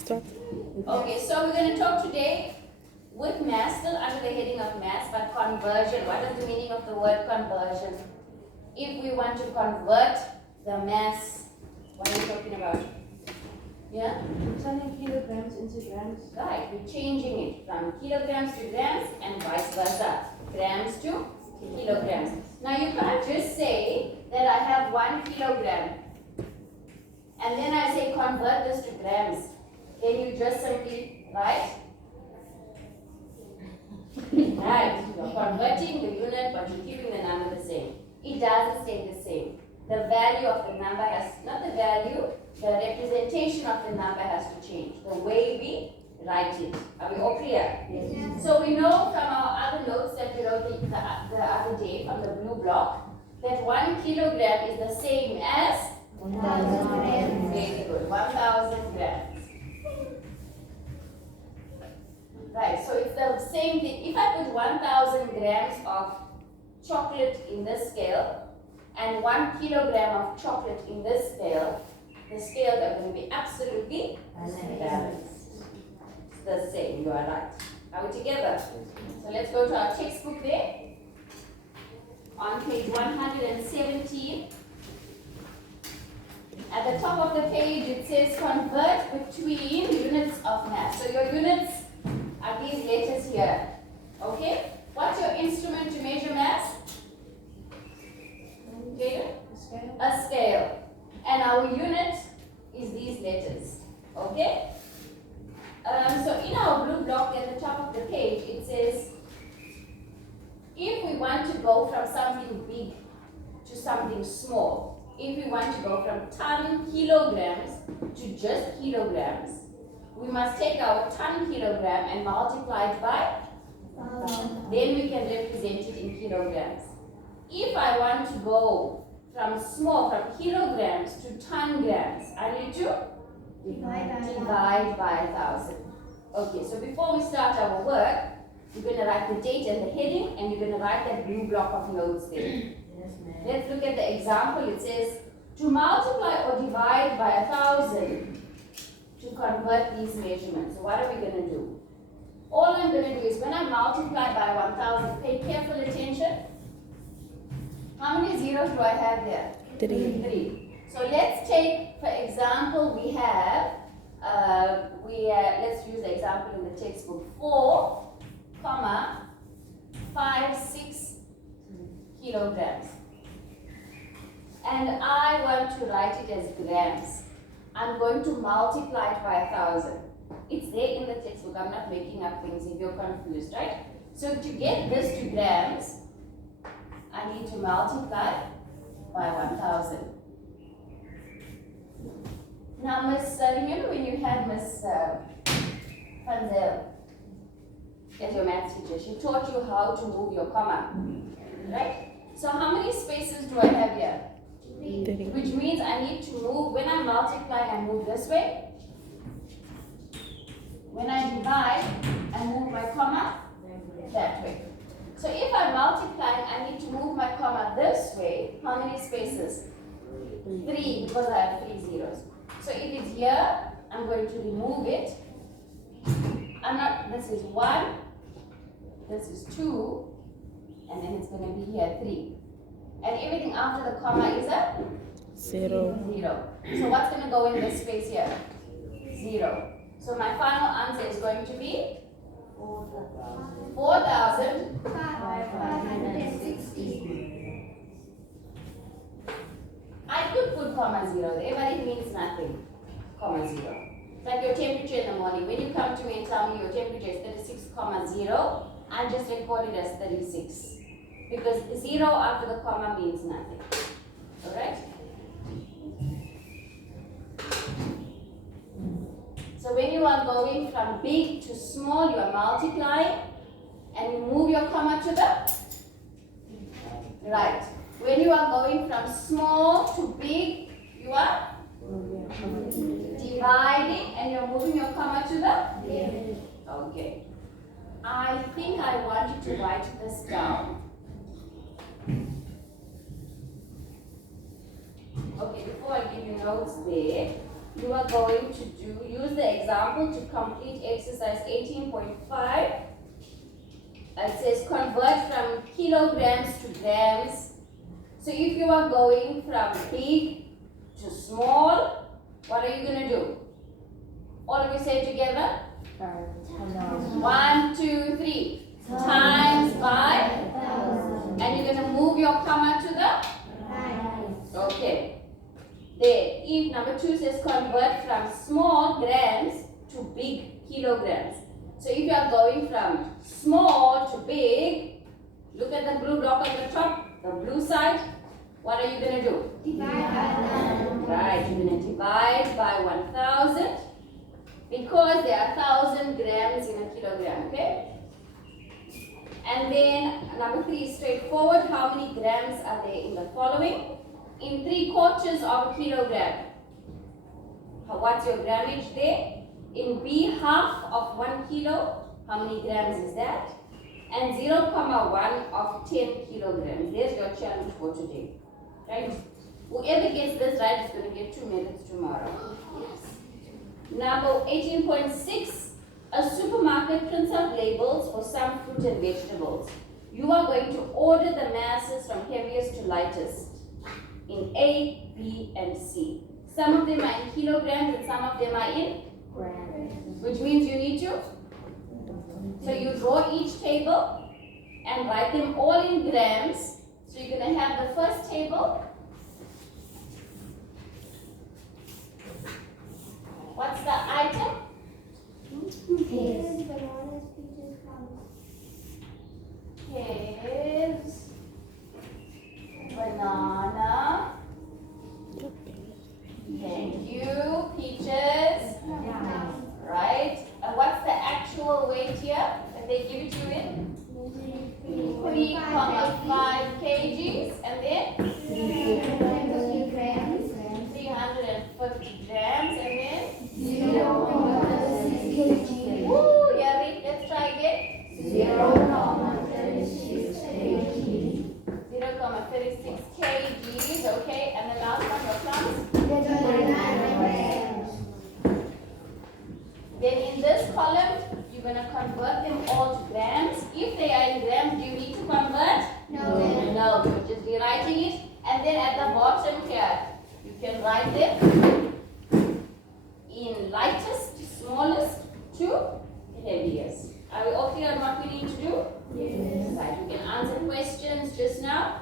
Start. Okay, so we're going to talk today with mass, still under the heading of mass, but conversion. What is the meaning of the word conversion? If we want to convert the mass, what are we talking about? Yeah? Turning kilograms into grams. Right, we're changing it from kilograms to grams and vice versa. Grams to kilograms. Now you can't just say that I have 1 kilogram and then I say convert this to grams. Then you just simply write. Right, you're converting the unit but you're keeping the number the same. It doesn't stay the same. The value of the number has, not the value, the representation of the number has to change. The way we write it. Are we all clear? Yes. So we know from our other notes that we wrote the other day from the blue block that 1 kilogram is the same as 1,000 grams. Very good. 1,000 grams. Right, so it's the same thing. If I put 1,000 grams of chocolate in this scale and 1 kilogram of chocolate in this scale, the scales are going to be absolutely balanced. It's the same, you are right. Are we together? So let's go to our textbook there. On page 117. At the top of the page it says convert between units of mass. So your units are these letters here. Okay? What's your instrument to measure mass? Okay? A scale. And our unit is these letters. Okay? So in our blue block at the top of the page it says if we want to go from something big to something small, if we want to go from kilograms to just kilograms, we must take our kilogram and multiply it by, then we can represent it in kilograms. If I want to go from kilograms to grams, I need to divide by 1,000. Okay, so before we start our work, you're going to write the date and the heading, and you're going to write that blue block of notes there. Yes, ma'am. Let's look at the example. It says, to multiply or divide by 1,000 to convert these measurements. So what are we going to do? All I'm going to do is when I multiply by 1,000, pay careful attention. How many zeros do I have there? 3. So let's take, for example, we have, let's use the example in the textbook, 4,56 kilograms. And I want to write it as grams. I'm going to multiply it by 1,000. It's there in the textbook. I'm not making up things if you're confused, right? So to get this to grams, I need to multiply by 1,000. Now, remember when you had Miss Panzel as your maths teacher, she taught you how to move your comma, right? So how many spaces do I have here? 3. Which means I need to move, when I multiply, I move this way. When I divide, I move my comma that way. So if I multiply, I need to move my comma this way. How many spaces? 3, because I have 3 zeros. So if it's here, I'm going to remove it. This is 1, this is 2, and then it's going to be here 3. And everything after the comma is a 0. 0. So what's going to go in this space here? 0. So my final answer is going to be 4,560. I could put comma 0 there, but it means nothing. Comma 0. It's like your temperature in the morning. When you come to me and tell me your temperature is 36,0, I just record it as 36. Because 0 after the comma means nothing. Alright? So when you are going from big to small, you are multiplying and you move your comma to the right. When you are going from small to big, you are dividing and you're moving your comma to the okay. I think I want you to write this down. Okay, before I give you notes there, you are going to use the example to complete exercise 18.5. It says convert from kilograms to grams. So if you are going from big to small, what are you going to do? All of you say together. 1, 2, 3. Times by. And you're going to move your comma to the. Okay. There. If number 2 says convert from small grams to big kilograms. So if you are going from small to big, look at the blue block on the top, the blue side. What are you going to do? Divide. Right, you're going to divide by 1,000 because there are 1,000 grams in a kilogram, okay? And then number 3 is straightforward. How many grams are there in the following? In 3/4 of a kilogram. What's your grammage there? In B, half of 1 kilo, how many grams is that? And 0,1 of 10 kilograms. There's your challenge for today. Right? Whoever gets this right is going to get 2 minutes tomorrow. Number 18.6. A supermarket prints out labels for some fruit and vegetables. You are going to order the masses from heaviest to lightest in A, B, and C. Some of them are in kilograms and some of them are in grams. Which means you need to. So you draw each table and write them all in grams. So you're going to have the first table. What's the item? Pears, bananas, peaches, plums. Pears, banana, thank you, peaches, right? And what's the actual weight here that they give it to you in? 3,5 kgs, and then 350 grams, and then 0.6 kg. woo, Yari, let's try again. 0.36 kg. 0,36 kgs, okay, and the last one, your plums. 39 grams. Then in this column, you're going to convert them all to grams. If they are in grams, do you need to convert? No. No, you're just rewriting it. And then at the bottom here, you can write them in lightest, smallest to heaviest. Are we all clear on what we need to do? Yes. Right, you can answer questions just now.